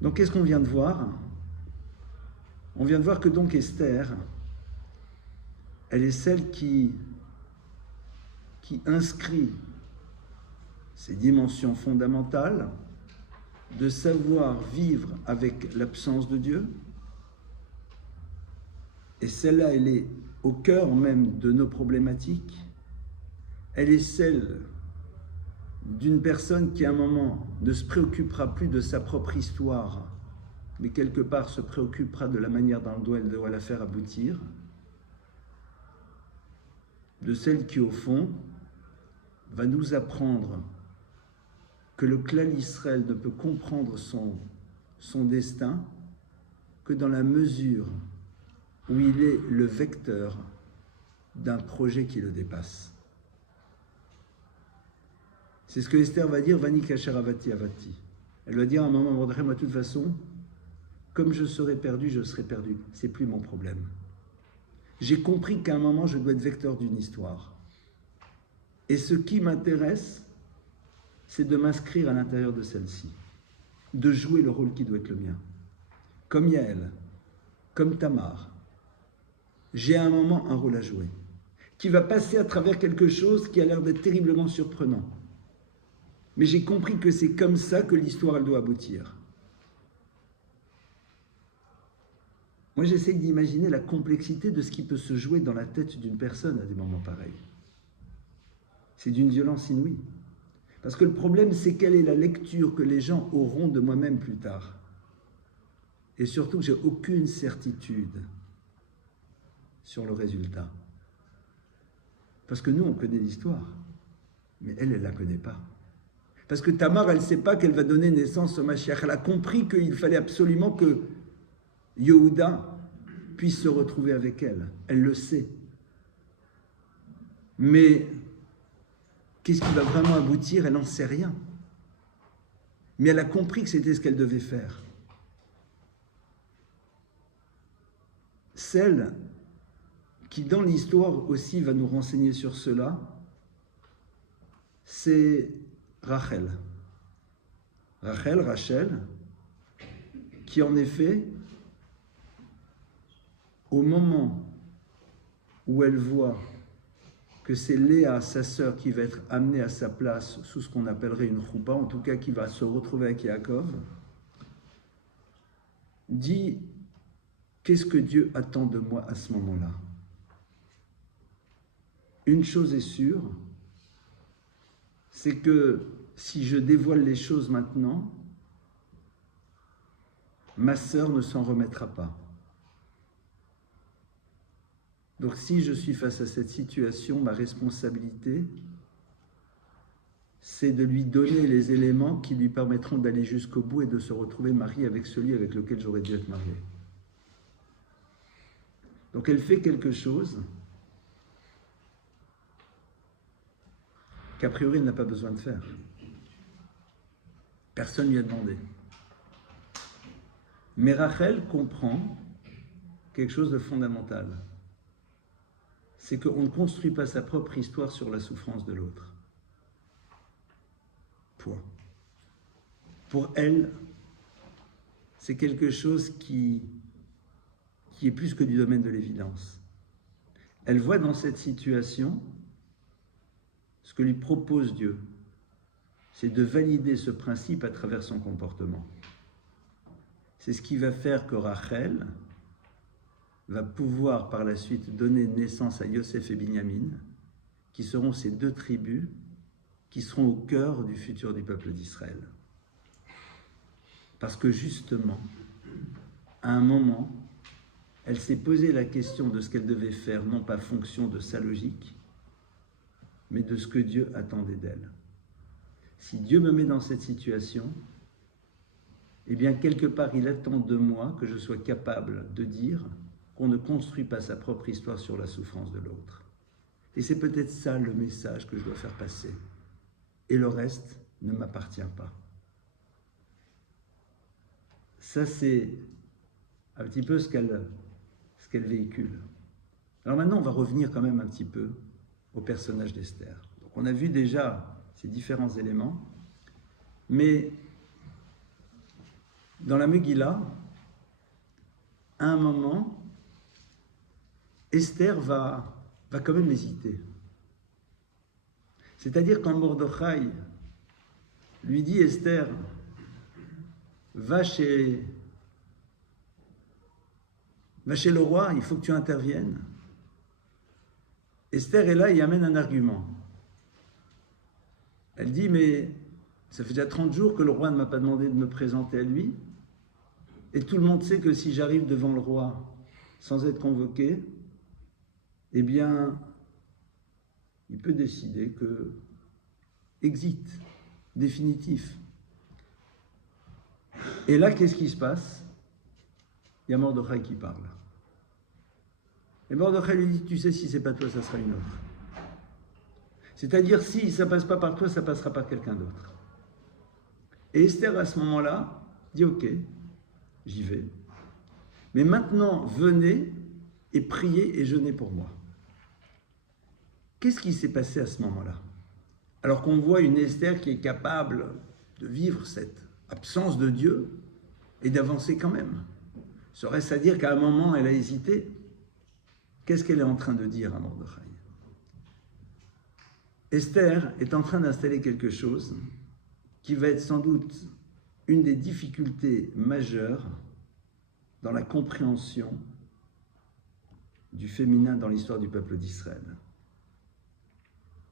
Donc, qu'est-ce qu'on vient de voir? On vient de voir que donc Esther, elle est celle qui inscrit ces dimensions fondamentales de savoir vivre avec l'absence de Dieu. Et celle-là, elle est au cœur même de nos problématiques. Elle est celle d'une personne qui, à un moment, ne se préoccupera plus de sa propre histoire, mais quelque part se préoccupera de la manière dont elle doit la faire aboutir. De celle qui, au fond, va nous apprendre que le clan Israël ne peut comprendre son destin que dans la mesure où il est le vecteur d'un projet qui le dépasse. C'est ce que Esther va dire, Vani kasher avati avati. Elle va dire à un moment, Mordechai, moi de toute façon, comme je serai perdu, je serai perdu. C'est plus mon problème. J'ai compris qu'à un moment, je dois être vecteur d'une histoire. Et ce qui m'intéresse, c'est de m'inscrire à l'intérieur de celle-ci, de jouer le rôle qui doit être le mien. Comme Yael, comme Tamar, j'ai à un moment un rôle à jouer, qui va passer à travers quelque chose qui a l'air d'être terriblement surprenant. Mais j'ai compris que c'est comme ça que l'histoire, elle doit aboutir. Moi, j'essaie d'imaginer la complexité de ce qui peut se jouer dans la tête d'une personne à des moments pareils. C'est d'une violence inouïe. Parce que le problème, c'est quelle est la lecture que les gens auront de moi-même plus tard. Et surtout, j'ai aucune certitude sur le résultat. Parce que nous, on connaît l'histoire, mais elle ne la connaît pas. Parce que Tamar, elle ne sait pas qu'elle va donner naissance au Mashiach. Elle a compris qu'il fallait absolument que Yehuda puisse se retrouver avec elle. Elle le sait. Mais qu'est-ce qui va vraiment aboutir? Elle n'en sait rien. Mais elle a compris que c'était ce qu'elle devait faire. Celle qui, dans l'histoire aussi, va nous renseigner sur cela, c'est Rachel. Rachel, qui en effet, au moment où elle voit que c'est Léa, sa sœur, qui va être amenée à sa place sous ce qu'on appellerait une choupa, en tout cas qui va se retrouver avec Yaakov, dit « Qu'est-ce que Dieu attend de moi à ce moment-là » Une chose est sûre, c'est que si je dévoile les choses maintenant, ma sœur ne s'en remettra pas. Donc si je suis face à cette situation, ma responsabilité, c'est de lui donner les éléments qui lui permettront d'aller jusqu'au bout et de se retrouver mariée avec celui avec lequel j'aurais dû être mariée. Donc elle fait quelque chose qu'a priori elle n'a pas besoin de faire. Personne ne lui a demandé. Mais Rachel comprend quelque chose de fondamental. C'est qu'on ne construit pas sa propre histoire sur la souffrance de l'autre. Point. Pour elle, c'est quelque chose qui est plus que du domaine de l'évidence. Elle voit dans cette situation ce que lui propose Dieu, c'est de valider ce principe à travers son comportement. C'est ce qui va faire que Rachel va pouvoir par la suite donner naissance à Yosef et Binyamin, qui seront ces deux tribus qui seront au cœur du futur du peuple d'Israël. Parce que justement, à un moment, elle s'est posé la question de ce qu'elle devait faire, non pas fonction de sa logique, mais de ce que Dieu attendait d'elle. Si Dieu me met dans cette situation, eh bien, quelque part, il attend de moi que je sois capable de dire qu'on ne construit pas sa propre histoire sur la souffrance de l'autre. Et c'est peut-être ça le message que je dois faire passer. Et le reste ne m'appartient pas. Ça, c'est un petit peu ce qu'elle véhicule. Alors maintenant, on va revenir quand même un petit peu au personnage d'Esther. Donc on a vu déjà ces différents éléments, mais dans la Megillah, à un moment, Esther va quand même hésiter. C'est-à-dire quand Mordechai lui dit, Esther, va chez le roi, il faut que tu interviennes. Esther est là et amène un argument. Elle dit, mais ça fait déjà 30 jours que le roi ne m'a pas demandé de me présenter à lui. Et tout le monde sait que si j'arrive devant le roi sans être convoqué, eh bien, il peut décider que exit, définitif. Et là, qu'est-ce qui se passe? Il y a Mordechai qui parle. Et Mordechai lui dit, tu sais, si c'est pas toi, ça sera une autre. C'est-à-dire, si ça passe pas par toi, ça passera par quelqu'un d'autre. Et Esther, à ce moment-là, dit, ok, j'y vais. Mais maintenant, venez et priez et jeûnez pour moi. Qu'est-ce qui s'est passé à ce moment-là? Alors qu'on voit une Esther qui est capable de vivre cette absence de Dieu et d'avancer quand même. Serait-ce à dire qu'à un moment, elle a hésité? Qu'est-ce qu'elle est en train de dire à Mordechai? Esther est en train d'installer quelque chose qui va être sans doute une des difficultés majeures dans la compréhension du féminin dans l'histoire du peuple d'Israël.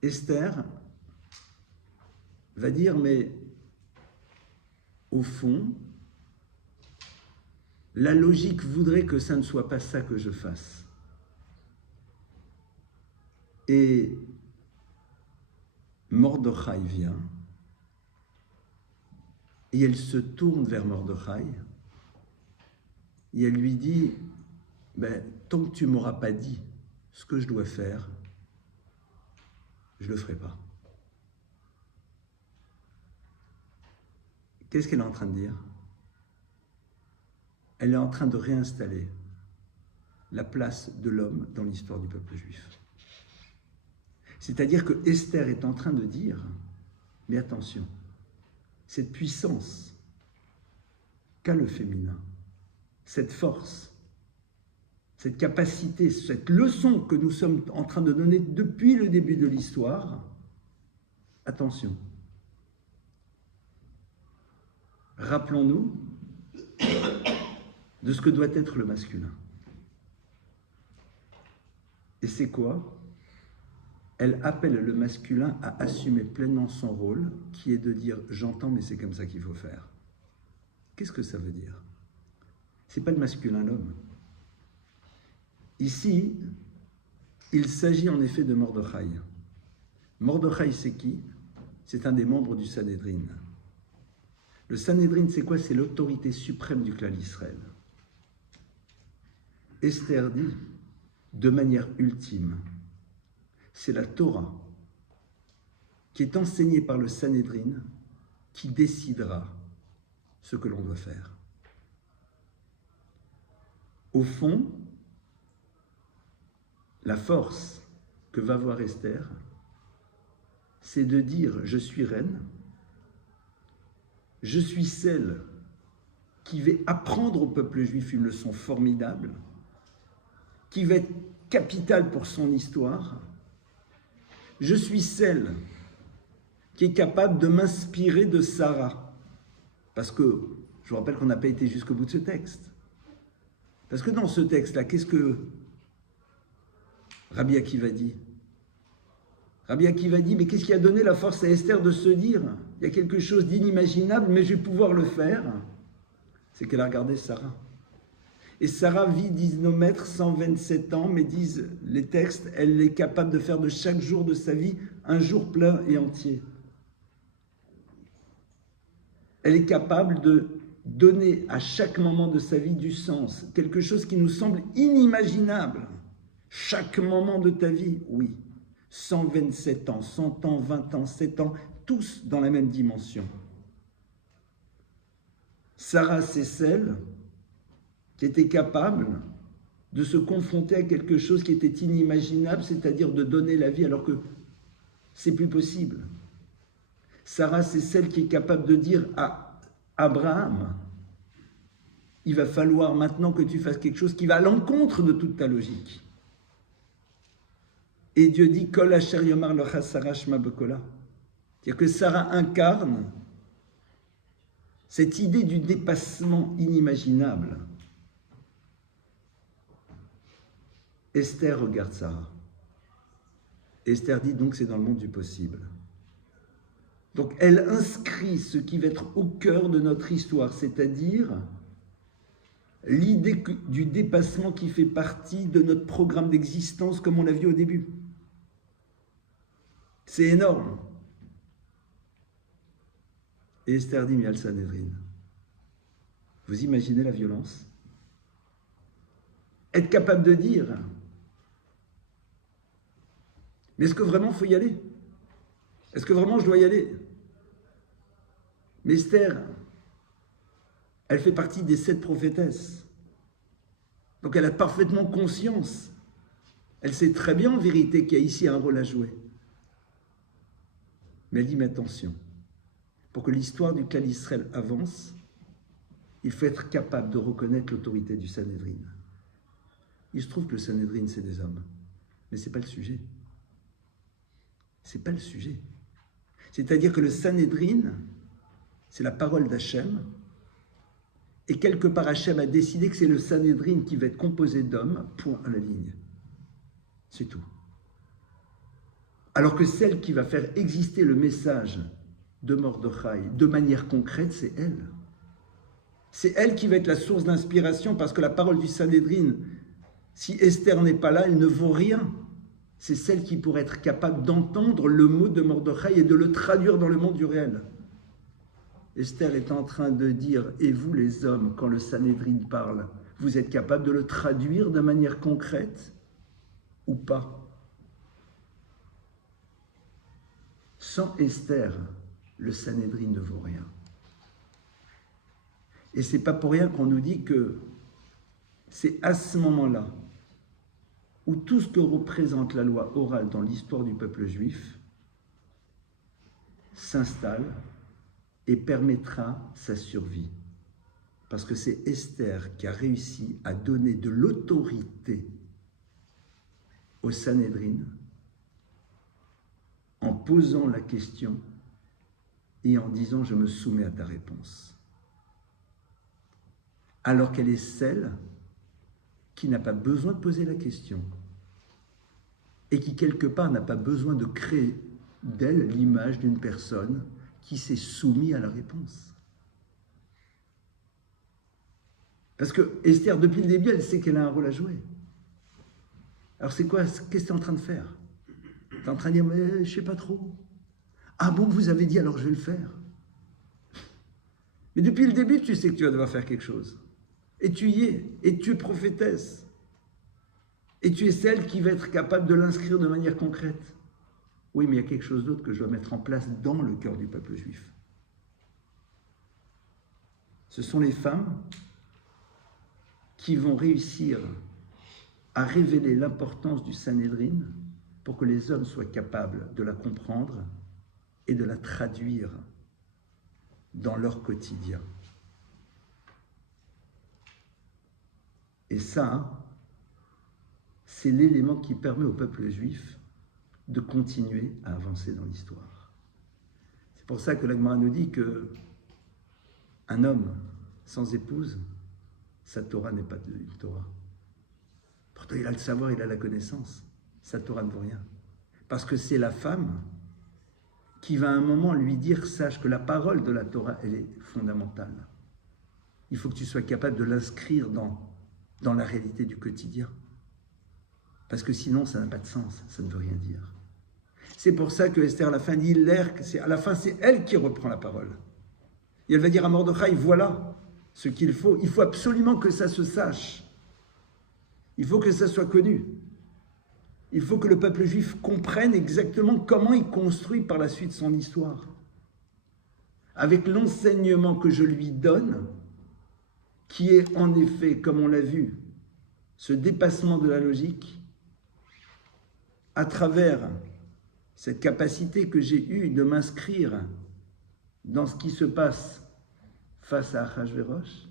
Esther va dire, mais au fond, la logique voudrait que ça ne soit pas ça que je fasse. Et Mordechai vient, et elle se tourne vers Mordechai, et elle lui dit, ben, tant que tu ne m'auras pas dit ce que je dois faire, je ne le ferai pas. Qu'est-ce qu'elle est en train de dire? Elle est en train de réinstaller la place de l'homme dans l'histoire du peuple juif. C'est-à-dire que Esther est en train de dire, mais attention, cette puissance qu'a le féminin, cette force, cette capacité, cette leçon que nous sommes en train de donner depuis le début de l'histoire, attention. Rappelons-nous de ce que doit être le masculin. Et c'est quoi? Elle appelle le masculin à assumer pleinement son rôle, qui est de dire « j'entends, mais c'est comme ça qu'il faut faire ». Qu'est-ce que ça veut dire? Ce n'est pas le masculin l'homme. Ici, il s'agit en effet de Mordechai. Mordechai, c'est qui? C'est un des membres du Sanhédrin. Le Sanhédrin, c'est quoi? C'est l'autorité suprême du clan d'Israël. Esther dit, de manière ultime, c'est la Torah qui est enseignée par le Sanhédrin qui décidera ce que l'on doit faire. Au fond, la force que va avoir Esther, c'est de dire « je suis reine », je suis celle qui va apprendre au peuple juif une leçon formidable, qui va être capitale pour son histoire. Je suis celle qui est capable de m'inspirer de Sarah. Parce que, je vous rappelle qu'on n'a pas été jusqu'au bout de ce texte. Parce que dans ce texte-là, qu'est-ce que Rabbi Akiva dit? Rabbi Akiva dit, mais qu'est-ce qui a donné la force à Esther de se dire, il y a quelque chose d'inimaginable, mais je vais pouvoir le faire? C'est qu'elle a regardé Sarah. Et Sarah vit, disent nos maîtres, 127 ans, mais disent les textes, elle est capable de faire de chaque jour de sa vie un jour plein et entier. Elle est capable de donner à chaque moment de sa vie du sens, quelque chose qui nous semble inimaginable. Chaque moment de ta vie, oui. 127 ans, 100 ans, 20 ans, 7 ans, tous dans la même dimension. Sarah, c'est celle qui était capable de se confronter à quelque chose qui était inimaginable, c'est-à-dire de donner la vie alors que c'est plus possible. Sarah, c'est celle qui est capable de dire à Abraham, il va falloir maintenant que tu fasses quelque chose qui va à l'encontre de toute ta logique. Et Dieu dit, Kol asher yomar lecha Sarah shma bekola. C'est-à-dire que Sarah incarne cette idée du dépassement inimaginable. Esther regarde Sarah. Esther dit donc c'est dans le monde du possible. Donc elle inscrit ce qui va être au cœur de notre histoire, c'est-à-dire l'idée du dépassement qui fait partie de notre programme d'existence comme on l'a vu au début. C'est énorme. Et Esther dit, mais al Sanhedrin, vous imaginez la violence? Être capable de dire, mais est-ce que vraiment il faut y aller? Est-ce que vraiment je dois y aller? Mais Esther, elle fait partie des 7 prophétesses. Donc elle a parfaitement conscience. Elle sait très bien en vérité qu'il y a ici un rôle à jouer. Mais elle dit, mais attention, pour que l'histoire du clan Israël avance, il faut être capable de reconnaître l'autorité du Sanhedrin. Il se trouve que le Sanhedrin, c'est des hommes. Mais ce n'est pas le sujet. Ce n'est pas le sujet. C'est-à-dire que le Sanhedrin, c'est la parole d'Hachem. Et quelque part, Hachem a décidé que c'est le Sanhedrin qui va être composé d'hommes, point à la ligne. C'est tout. Alors que celle qui va faire exister le message de Mordechai de manière concrète, c'est elle. C'est elle qui va être la source d'inspiration parce que la parole du Sanhedrin, si Esther n'est pas là, elle ne vaut rien. C'est celle qui pourrait être capable d'entendre le mot de Mordechai et de le traduire dans le monde du réel. Esther est en train de dire, et vous les hommes, quand le Sanhedrin parle, vous êtes capable de le traduire de manière concrète ou pas? Sans Esther, le Sanhedrin ne vaut rien. Et c'est pas pour rien qu'on nous dit que c'est à ce moment-là où tout ce que représente la loi orale dans l'histoire du peuple juif s'installe et permettra sa survie. Parce que c'est Esther qui a réussi à donner de l'autorité au Sanhedrin en posant la question et en disant « je me soumets à ta réponse ». Alors qu'elle est celle qui n'a pas besoin de poser la question et qui, quelque part, n'a pas besoin de créer d'elle l'image d'une personne qui s'est soumise à la réponse. Parce que Esther, depuis le début, elle sait qu'elle a un rôle à jouer. Alors c'est quoi? Qu'est-ce que tu es en train de faire? Tu es en train de dire, mais je ne sais pas trop. Ah bon, vous avez dit, alors je vais le faire. Mais depuis le début, tu sais que tu vas devoir faire quelque chose. Et tu y es, et tu es prophétesse. Et tu es celle qui va être capable de l'inscrire de manière concrète. Oui, mais il y a quelque chose d'autre que je dois mettre en place dans le cœur du peuple juif. Ce sont les femmes qui vont réussir à révéler l'importance du Sanhedrin pour que les hommes soient capables de la comprendre et de la traduire dans leur quotidien. Et ça, c'est l'élément qui permet au peuple juif de continuer à avancer dans l'histoire. C'est pour ça que la Gemara nous dit que un homme sans épouse, sa Torah n'est pas une Torah. Pourtant, il a le savoir, il a la connaissance. Sa Torah ne vaut rien. Parce que c'est la femme qui va à un moment lui dire, sache que la parole de la Torah, elle est fondamentale. Il faut que tu sois capable de l'inscrire dans la réalité du quotidien. Parce que sinon, ça n'a pas de sens, ça ne veut rien dire. C'est pour ça que Esther, à la fin, dit, à la fin, c'est elle qui reprend la parole. Et elle va dire à Mordechai, voilà ce qu'il faut. Il faut absolument que ça se sache. Il faut que ça soit connu. Il faut que le peuple juif comprenne exactement comment il construit par la suite son histoire. Avec l'enseignement que je lui donne, qui est en effet, comme on l'a vu, ce dépassement de la logique, à travers cette capacité que j'ai eue de m'inscrire dans ce qui se passe face à Achashverosh,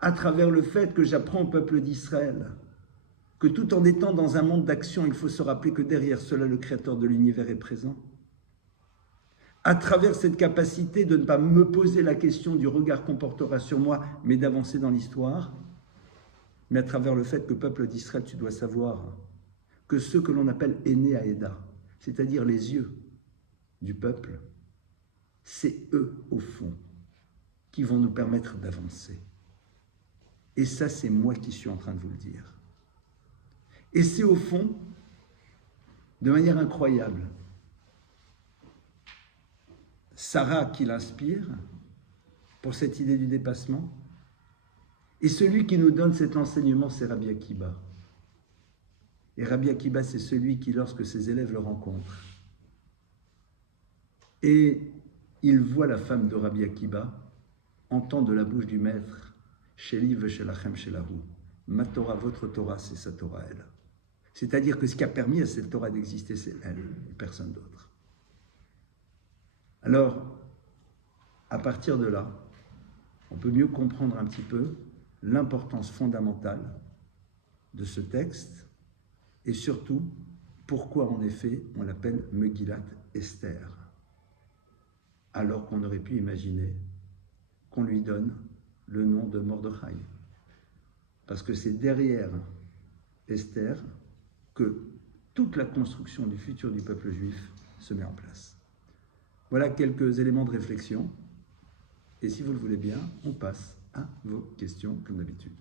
à travers le fait que j'apprends au peuple d'Israël que tout en étant dans un monde d'action, il faut se rappeler que derrière cela, le Créateur de l'univers est présent. À travers cette capacité de ne pas me poser la question du regard qu'on portera sur moi, mais d'avancer dans l'histoire, mais à travers le fait que peuple d'Israël, tu dois savoir que ceux que l'on appelle Ene Haeda, c'est-à-dire les yeux du peuple, c'est eux, au fond, qui vont nous permettre d'avancer. Et ça, c'est moi qui suis en train de vous le dire. Et c'est au fond, de manière incroyable, Sarah qui l'inspire pour cette idée du dépassement. Et celui qui nous donne cet enseignement, c'est Rabbi Akiba. Et Rabbi Akiba, c'est celui qui, lorsque ses élèves le rencontrent, et il voit la femme de Rabbi Akiba, entend de la bouche du maître, Sheli v'shelachem shelahu, ma Torah, votre Torah, c'est sa Torah, elle. C'est-à-dire que ce qui a permis à cette Torah d'exister, c'est elle, et personne d'autre. Alors, à partir de là, on peut mieux comprendre un petit peu l'importance fondamentale de ce texte et surtout pourquoi, en effet, on l'appelle Megillat Esther, alors qu'on aurait pu imaginer qu'on lui donne le nom de Mordechai. Parce que c'est derrière Esther que toute la construction du futur du peuple juif se met en place. Voilà quelques éléments de réflexion. Et si vous le voulez bien, on passe à vos questions comme d'habitude.